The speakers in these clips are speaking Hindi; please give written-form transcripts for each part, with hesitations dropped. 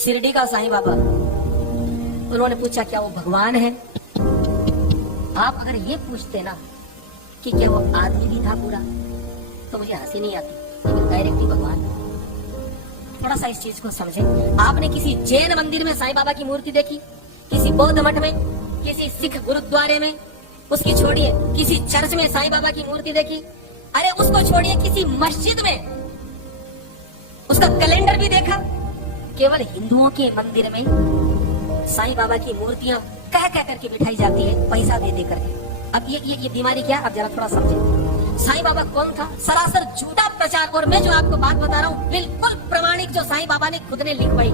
शिरडी का साईं बाबा, उन्होंने पूछा क्या वो भगवान है? आप अगर ये पूछते ना कि क्या वो आदमी भी था पूरा, तो मुझे हंसी नहीं आती, लेकिन डायरेक्टली भगवान। थोड़ा सा इस चीज को समझे। आपने किसी जैन मंदिर में साईं बाबा की मूर्ति देखी? किसी बौद्ध मठ में, किसी सिख गुरुद्वारे में, उसकी छोड़िए किसी चर्च में साईं बाबा की मूर्ति देखी? अरे उसको छोड़िए किसी मस्जिद में उसका कैलेंडर भी देखा? केवल हिंदुओं के मंदिर में साईं बाबा की मूर्तियां कह कह करके बिठाई जाती है, पैसा दे दे करके। अब ये बीमारी क्या? अब जरा थोड़ा समझे। साईं बाबा कौन था? सरासर झूठा प्रचार। और मैं जो आपको बात बता रहा हूँ बिल्कुल प्रमाणिक, जो साईं बाबा ने खुद ने लिखवाई।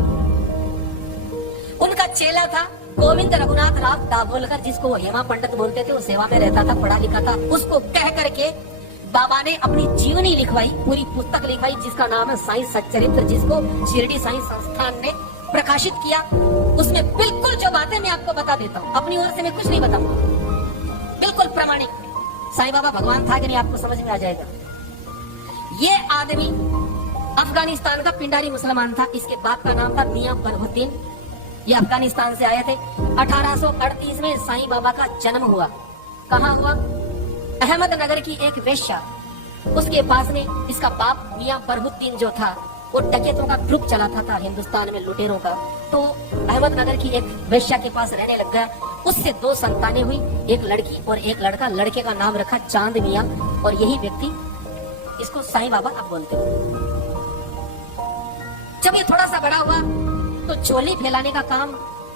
उनका चेला था गोविंद रघुनाथ राव दाभोलकर, जिसको वो हेमा पंडित बोलते थे। वो सेवा में रहता था, पढ़ा लिखा था। उसको कह करके बाबा ने अपनी जीवनी लिखवाई, पूरी पुस्तक लिखवाई, जिसका नाम है साईं सच्चरित्र, जिसको शिरडी साईं संस्थान ने प्रकाशित किया। उसमें बिल्कुल जो बातें मैं आपको बता देता हूँ, अपनी ओर से मैं कुछ नहीं बताऊंगा, बिल्कुल प्रमाणिक। साईं बाबा भगवान था कि नहीं, आपको समझ में आ जाएगा। ये आदमी अफगानिस्तान का पिंडारी मुसलमान था। इसके बाप का नाम था मियां बरहुद्दीन। ये अफगानिस्तान से आए थे। 1838 में साईं बाबा का जन्म हुआ। कहाँ हुआ? अहमदनगर की एक वेश्या, उसके पास में इसका बाप मियां बरहुद्दीन जो था, वो डकैतों का ग्रुप चलाता था हिंदुस्तान में, लुटेरों का। तो अहमदनगर की एक वेश्या के पास रहने लग गया। उससे 2 संतानें हुई, एक लड़की और एक लड़का। लड़के का नाम रखा चांद मियां, और यही व्यक्ति इसको साईं बाबा अब बोलते हैं। जब ये थोड़ा सा बड़ा हुआ तो चोली फैलाने का काम,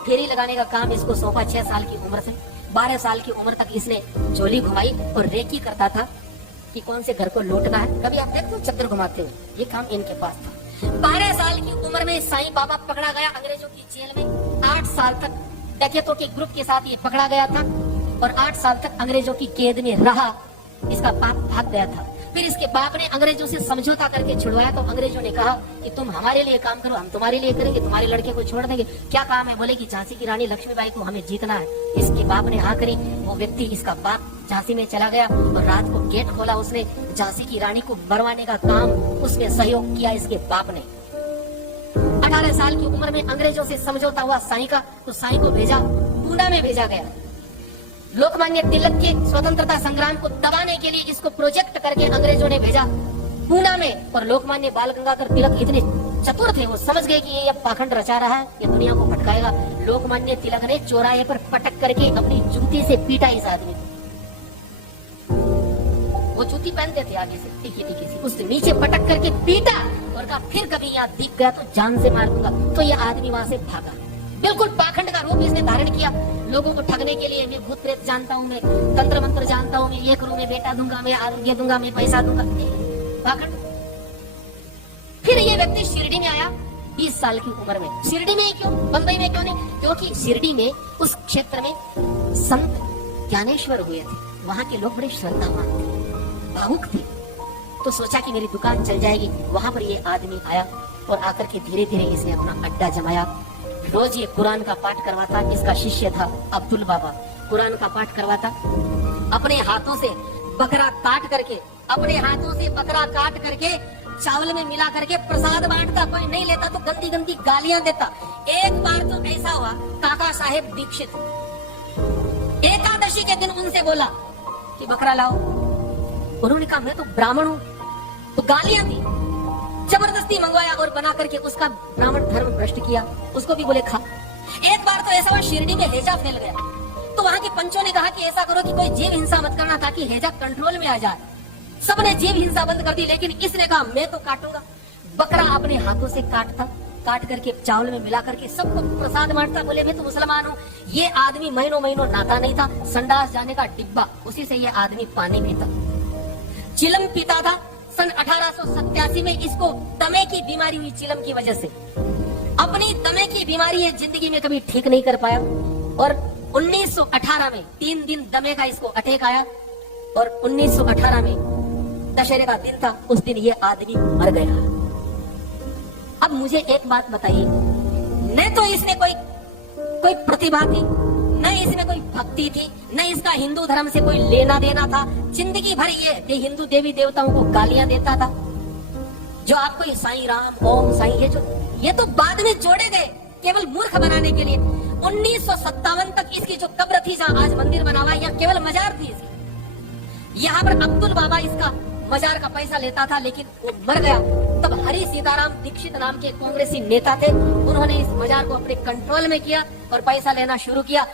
फेरी लगाने का काम इसको सौंपा। 6 साल की उम्र से 12 साल की उम्र तक इसने चोली घुमाई और रेकी करता था कि कौन से घर को लूटना है। कभी आप देखते हो चक्कर घुमाते हुए, ये काम इनके पास था। 12 साल की उम्र में साईं बाबा पकड़ा गया अंग्रेजों की जेल में। 8 साल तक डकैतों के ग्रुप के साथ ये पकड़ा गया था, और 8 साल तक अंग्रेजों की कैद में रहा। इसका बाप भाग गया था। फिर इसके बाप ने अंग्रेजों से समझौता करके छुड़वाया। तो अंग्रेजों ने कहा कि तुम हमारे लिए काम करो, हम तुम्हारे लिए करेंगे, तुम्हारे लड़के को छोड़ देंगे। क्या काम है? बोले कि झांसी की रानी लक्ष्मीबाई को हमें जीतना है। इसके बाप ने हाँ करी। वो व्यक्ति, इसका बाप, झांसी में चला गया और रात को गेट खोला। उसने झांसी की रानी को मरवाने का काम, उसमें सहयोग किया इसके बाप ने। 18 साल की उम्र में अंग्रेजों से समझौता हुआ साईं का, तो साईं को भेजा, पूना में भेजा गया। लोकमान्य तिलक के स्वतंत्रता संग्राम को दबाने के लिए इसको प्रोजेक्ट करके अंग्रेजों ने भेजा पूना में। और लोकमान्य बाल गंगाधर तिलक इतने चतुर थे, वो समझ गए कि ये पाखंड रचा रहा है, ये दुनिया को भटकाएगा। लोकमान्य तिलक ने चौराहे पर पटक करके अपनी जूती से पीटा इस आदमी को। वो जूती पहनते थे आगे से, टीकी टीकी सी, उससे नीचे पटक करके पीटा और कहा फिर कभी यहाँ दिख गया तो जान से मार दूंगा। तो ये आदमी वहां से भागा। बिल्कुल पाखंड का रूप इसने धारण किया, लोगों को ठगने के लिए। मैं भूत प्रेत जानता हूँ, मैं तंत्र मंत्र जानता हूँ, मैं 1 रू में बेटा दूंगा, मैं आरोग्य दूंगा, मैं पैसा दूंगा। पाखंड। फिर ये व्यक्ति शिरडी में आया 20 साल की उम्र में। शिरडी में क्यों, बंबई में क्यों नहीं? क्योंकि शिरडी में, उस क्षेत्र में संत ज्ञानेश्वर हुए थे। वहाँ के लोग बड़े श्रद्धावान थे, भावुक थे। तो सोचा कि मेरी दुकान चल जाएगी। वहां पर ये आदमी आया और आकर के धीरे धीरे इसने अपना अड्डा जमाया। रोज ये कुरान का पाठ करवाता। इसका शिष्य था अब्दुल बाबा, कुरान का पाठ करवाता। अपने हाथों से बकरा काट करके, अपने हाथों से बकरा काट करके चावल में मिला करके प्रसाद बांटता। कोई नहीं लेता तो गंदी गंदी गालियां देता। एक बार तो ऐसा हुआ, काका साहेब दीक्षित एकादशी के दिन उनसे बोला कि बकरा लाओ। उन्होंने कहा मैं तो ब्राह्मण हूँ, तो गालियां दी। जबरदस्ती मंगवाया और बना करके उसका ब्राह्मण धर्म भ्रष्ट किया। उसको भी बोले खा। एक बार तो ऐसा हुआ, शिरडी में हैजा फैल गया। तो वहाँ के पंचों ने कहा कि ऐसा करो कि कोई जीव हिंसा मत करना, ताकि हैजा कंट्रोल में आ जाए। सबने जीव हिंसा बंद कर दी, लेकिन इसने कहा मैं तो काटूंगा। बकरा अपने हाथों से काटता, काट करके चावल में मिला करके सबको प्रसाद बांटता। बोले मैं तो मुसलमान हूँ। ये आदमी महीनों महीनों नहाता नहीं था। संडास जाने का डिब्बा, उसी से ये आदमी पानी पीता, चिलम पीता था। सन 1887 में इसको दमे की बीमारी हुई, चिलम की वजह से। अपनी दमे की बीमारी ये जिंदगी में कभी ठीक नहीं कर पाया। और 1918 में 3 दिन दमे का इसको अटैक आया। और 1918 में दशहरे का दिन था, उस दिन ये आदमी मर गया। अब मुझे एक बात बताइए, न तो इसने कोई प्रतिभा थी, न इसमें कोई भक्ति थी, न इसका हिंदू धर्म से कोई लेना देना था। जिंदगी भर ये हिंदू देवी देवताओं को गालियां देता था, जो आपको ये साईं राम ओम साईं ये तो बाद में जोड़े गए केवल मूर्ख बनाने के लिए। 1957 तक इसकी जो कब्र थी जहां आज मंदिर बना हुआ है, यहाँ केवल मजार थी इसकी। यहाँ पर अब्दुल बाबा इसका मजार का पैसा लेता था, लेकिन वो मर गया। तब हरि सीताराम दीक्षित नाम के कांग्रेसी नेता थे, उन्होंने इस मजार को अपने कंट्रोल में किया और पैसा लेना शुरू किया।